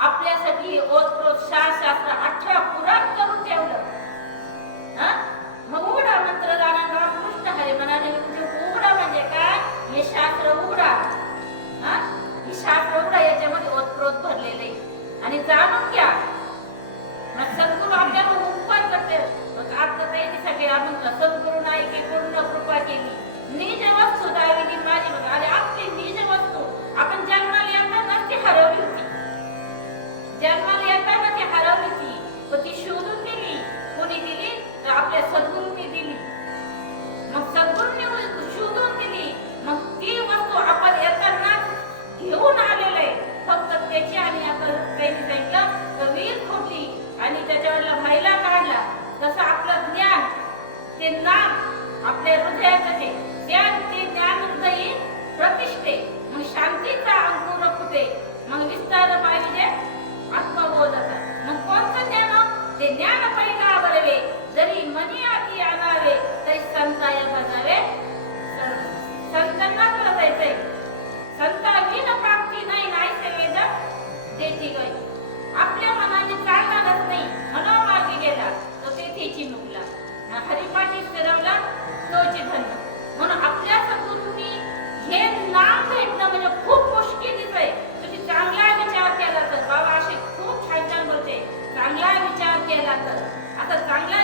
आपल्यासाठी ओतप्रोत शास्त्र अठरा पुरा हरिपाठी फिरवला तोचे धन्य म्हणून आपल्या सद्गुरूंनी हे नाम भेटणं म्हणजे खूप मुश्किलीच आहे तुम्ही चांगला विचार केला तर बाबा असे खूप छान छान बोलते. चांगला विचार केला तर. आता चांगला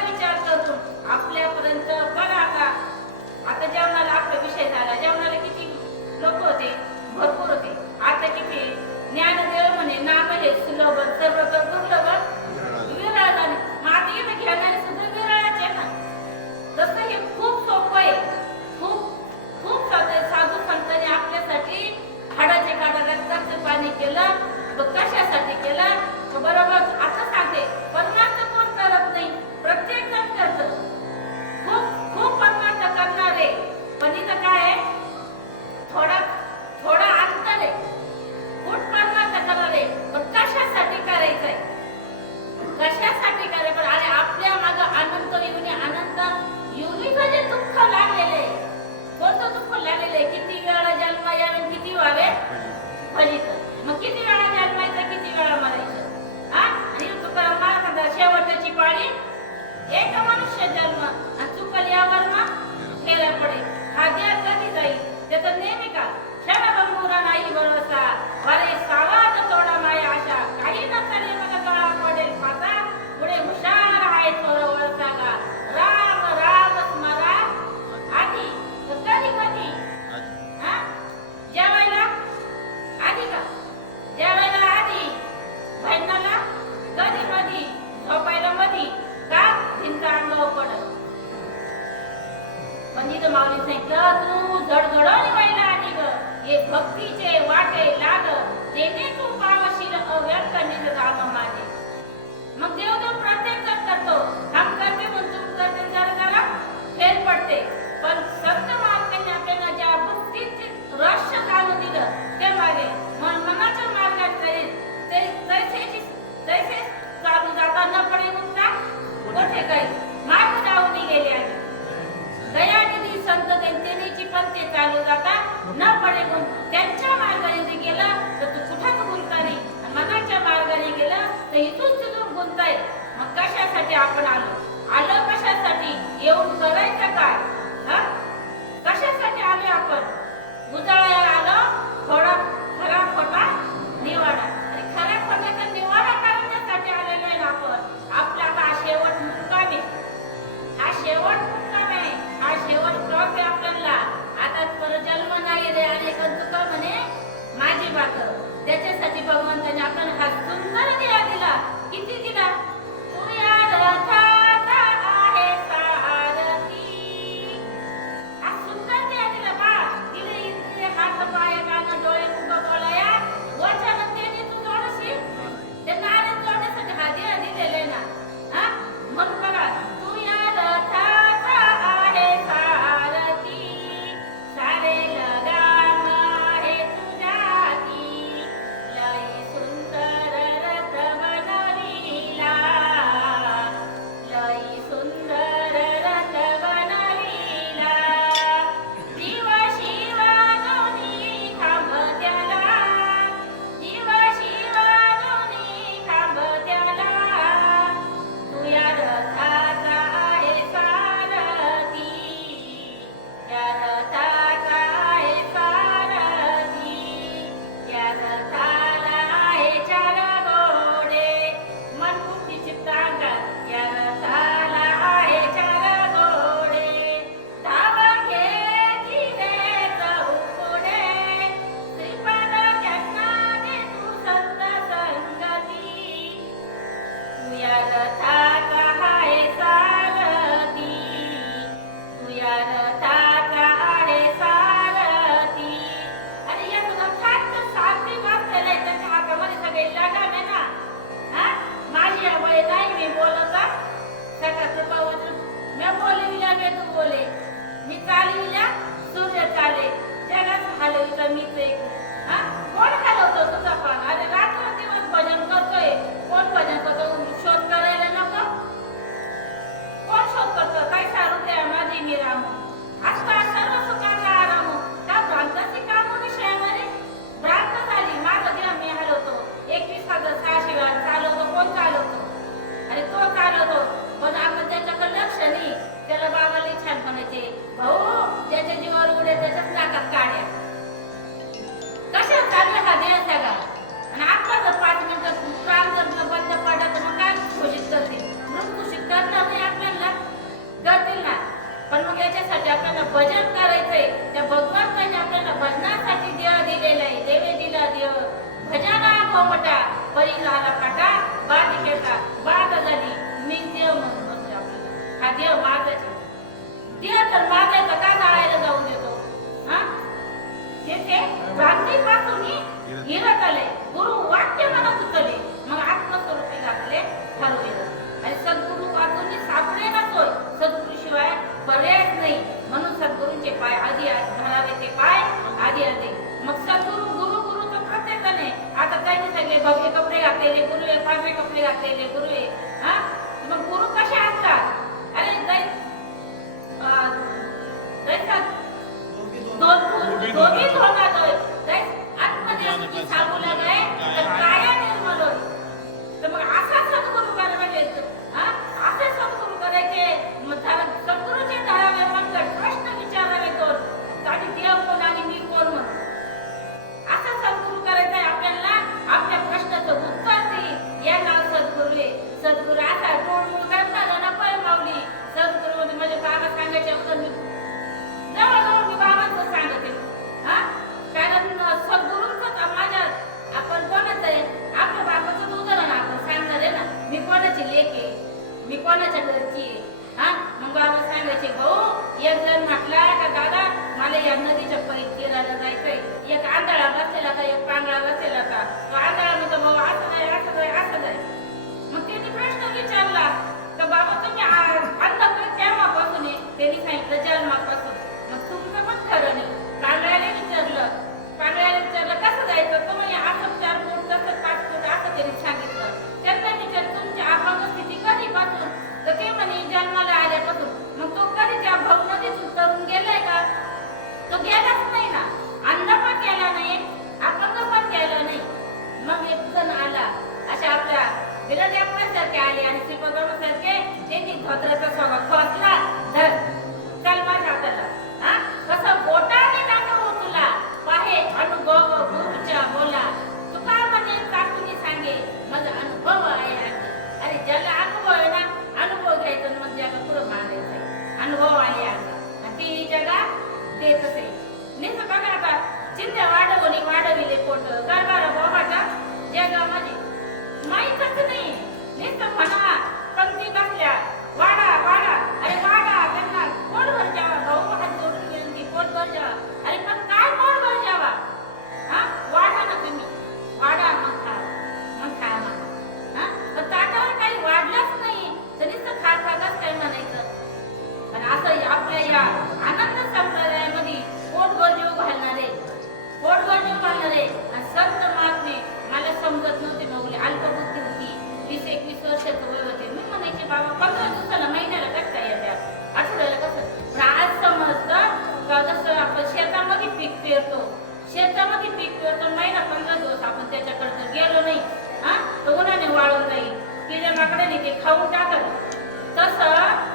घातलेले गुरु आहे प्रॉफिट टोपले घातलेले गुरु आहे हा? तुमच्याकडे नेते खाऊन टाकत. तसं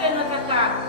en nuestra casa.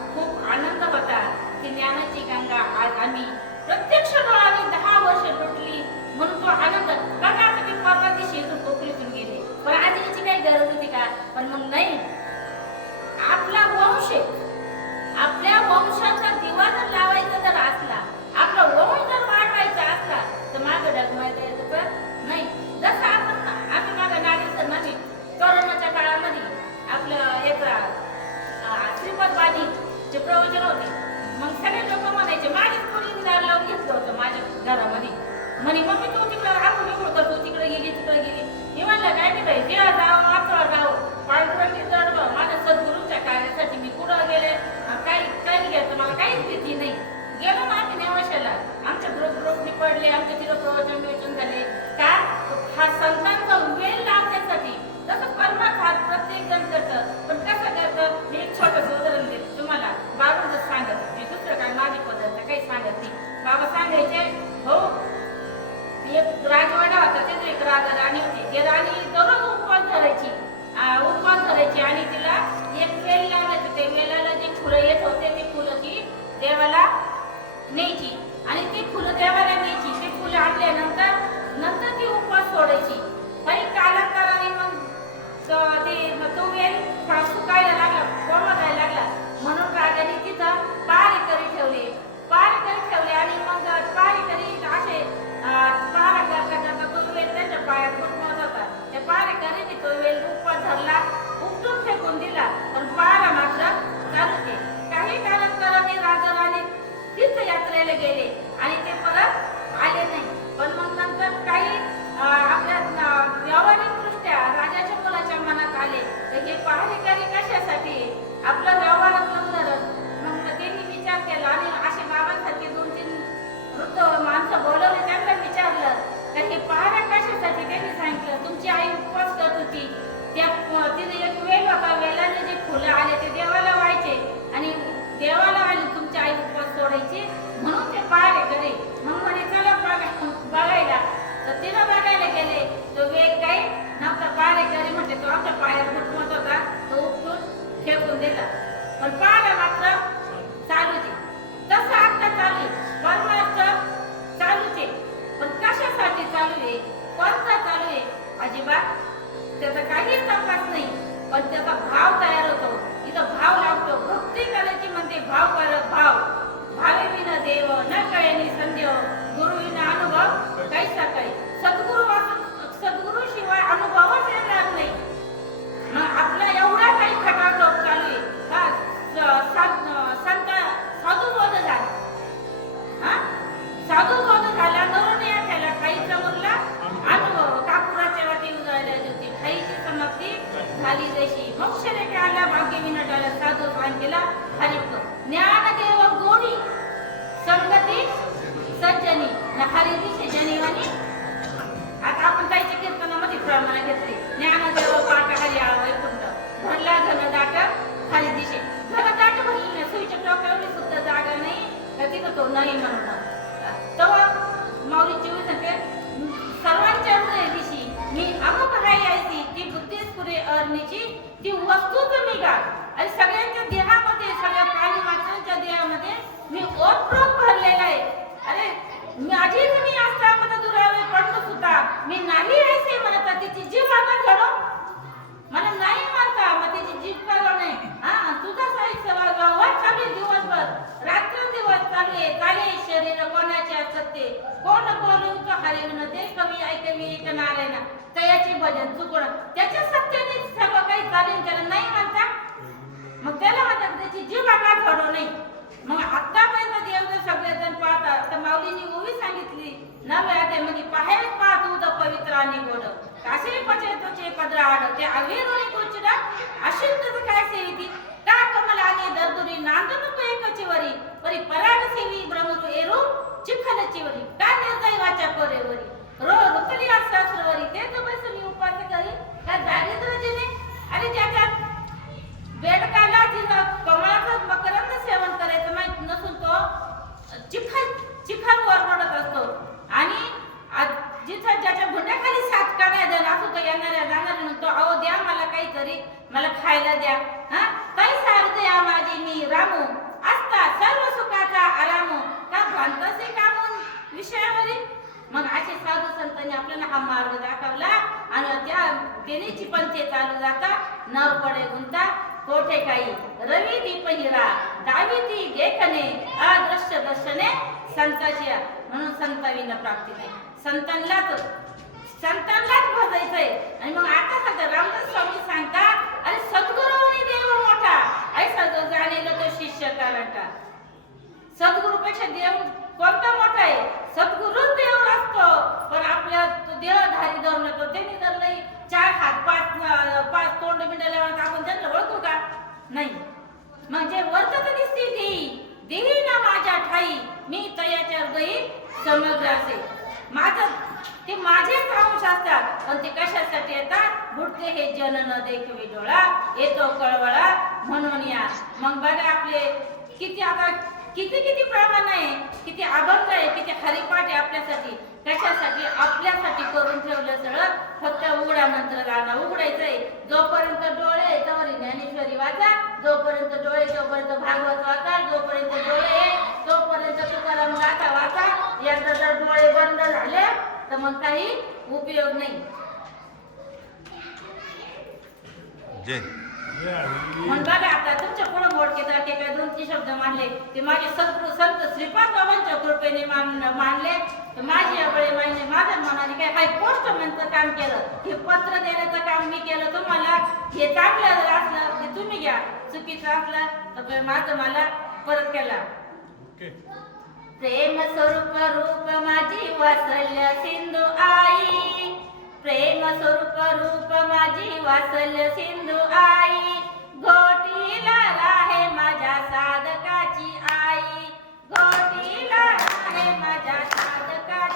प्रचंड योजन झाले. का? हा संतांचा वेळ लावण्यासाठी. जसं परमात हा प्रत्येक जण करतं. पण कसं करतं? हे एक उदाहरण देत तुम्हाला. बाबा जर सांगत मी दुसरं काय माझी पदार्थ काही सांगत नाही. बाबा सांगायचे हो एक राजवाडा होता तेच एक राजा राणी होती. ते राणी दररोज उपवास धरायची. उपवास धरायची आणि तिला एक वेल लावायचं. ते वेलाला जे फुलं येत होते ते फुलं ती देवाला न्यायची. थोडा सुकायला लागला कोमगायला लागला. म्हणून राजाने तिथं पहारे करी ठेवले. पहारे करी ठेवली आणि मग पारी करी असे पहारा करता करता तो वेल त्यांच्या पायात गुटमत होता. त्या पहारे करीने तो वेल उपट धरला उपटून फेकून दिला. पण पहारा मात्र चालू काही कारण करणे राजा फेकून दिला पण पाहायला मात्र चालूच आहे. तसं आता चालू आहे. परमार्थ चालूच आहे. पण कशासाठी चालू आहे? कोणता चालू आहे? अजिबात. त्याचा काहीच तपास नाही. पण त्याचा भाव तयार होतो. इथं भाव लागतो. भक्ती करायची म्हणते भाव करत भाव. भावे विना देव न कळेनी संदेव गुरु विना अनुभव कैसा काही नाही म्हणून तेव्हा माऊली वेळ सांगते सर्वांच्या हृदय दिशी मी अमुक हाय यायची ती बुद्धीच पुरे अरणीची ती वस्तूच मी गाठ. आणि सगळ्यांच्या देहामध्ये सगळ्या प्राणी माणसांच्या देहामध्ये मी ओतप्रोत भरलेला आहे. अरे माझी मी असता मला दुरावे पडतो सुद्धा मी नाही ऐसे म्हणता तिची जीव आता घडो मला नाही मानता मग तिची जीभ कळव नाही. हा तुझा साहित्य व्यवहार चालू आहे दिवसभर रात्र दिवस चाले शरीर कोणाचे असते कोण बोलू? तो हरिवून ते कमी मी एक नारायण. तयाचे भजन चुकण त्याच्या सत्याने सर्व काही चालेल त्याला नाही म्हणता? मग त्याला म्हणतात त्याची जीव आता घडो नाही मग आतापर्यंत सगळे सगळेजण पाहतात. तर माऊलींनी ओवी सांगितली नव्या ते म्हणजे पाहेर पाहत उद पवित्र आणि गोड. कासे पचे तुझे पदरा आड ते अवेरोनी कोचडा अशुद्ध काय सेविती का कमल आणि दर्दुरी नांद नको एकची वरी परी पराग सेवी ब्रह्मरु एरू चिखलची वरी का निर्दैवाच्या कोरेवरी रो रुकली शास्त्रवरी ते तो मी उपास करी का दारिद्र्यजीने अरे ज्याच्यात बेडकाला संताची म्हणून संताविना प्राप्ती नाही. संतांनाच संतांनाच भजायचंय. आणि मग आता सांगता रामदास स्वामी सांगतात अरे सद्गुरू देव मोठा. ऐसा जो जाणेल तो शिष्य कारंटा सद्गुरूपेक्षा देव कोणता मोठा आहे? सद्गुरू देव असतो. पण आपल्या देहधारी धरून तो त्यांनी जर नाही. चार हात पाच पाच तोंड मिळाल्यावर आपण त्यांना ओळखू का? नाही. म्हणजे वर्तत दिसते देई ना माझ्या ठाई. मी तयाच्या हृदयी समग्र असे. माझं ते माझेच अंश असतात. पण ते कशासाठी येतात? बुडते हे जन न देखवे डोळा येतो कळवळा म्हणून या. मग बघा आपले किती आता किती किती प्रमाण आहे किती अभंग आहे किती हरिपाठ आहे आपल्यासाठी कशासाठी आपल्यासाठी करून ठेवलं सगळं? फक्त उघडा मंत्र गाणं उघडायचंय. जोपर्यंत डोळे आहे, तोवर ज्ञानेश्वरी वाचा. जोपर्यंत डोळे तोपर्यंत भागवत वाचा. जोपर्यंत डोळे आहे, तोपर्यंत तुकाराम गाथा वाचा. एकदा जर डोळे बंद झाले तर मग काही उपयोग नाही. म्हणून बघा आता तुमच्यापुढे मोडके ते माझे सद्गुरु संत श्रीपाद बाबांच्या कृपेने मान मानले. तर माझी अबळे माहिती माझ्या मनाने काय काही पोस्टमॅनचं काम केलं? हे पत्र देण्याचं काम मी केलं तुम्हाला. हे चांगलं जर असलं ते तुम्ही घ्या. चुकीचं असलं तर माझं मला परत केला. प्रेम स्वरूप रूप माझी वात्सल्य सिंधू आई. प्रेम स्वरूप रूप माझी वात्सल्य सिंधू आई. गोटीला आहे माझ्या साधकाची आई. गोटीला आहे माझ्या साधकाची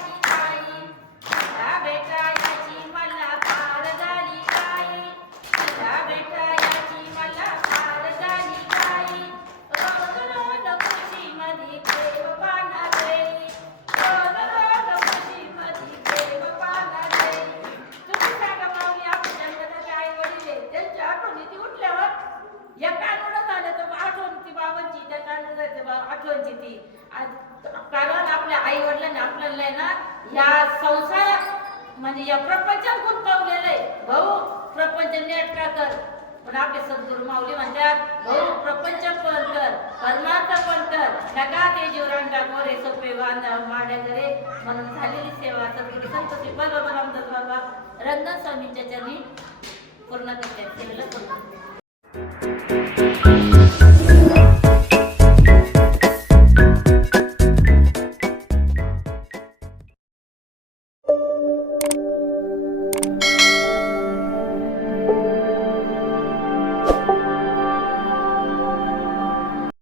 प्रपंच नेट कर. पण आपले सद्गुरु माऊली म्हणतात भाऊ प्रपंच पण कर परमार्थ पण कर. नका ते जीवरांगा कोरे सोपे बांधा माड्या करे म्हणून झालेली सेवा सद्गुरु संत श्री बाबा रामदास बाबा रंगन स्वामींच्या चरणी पूर्ण करते सेवेला पूर्ण.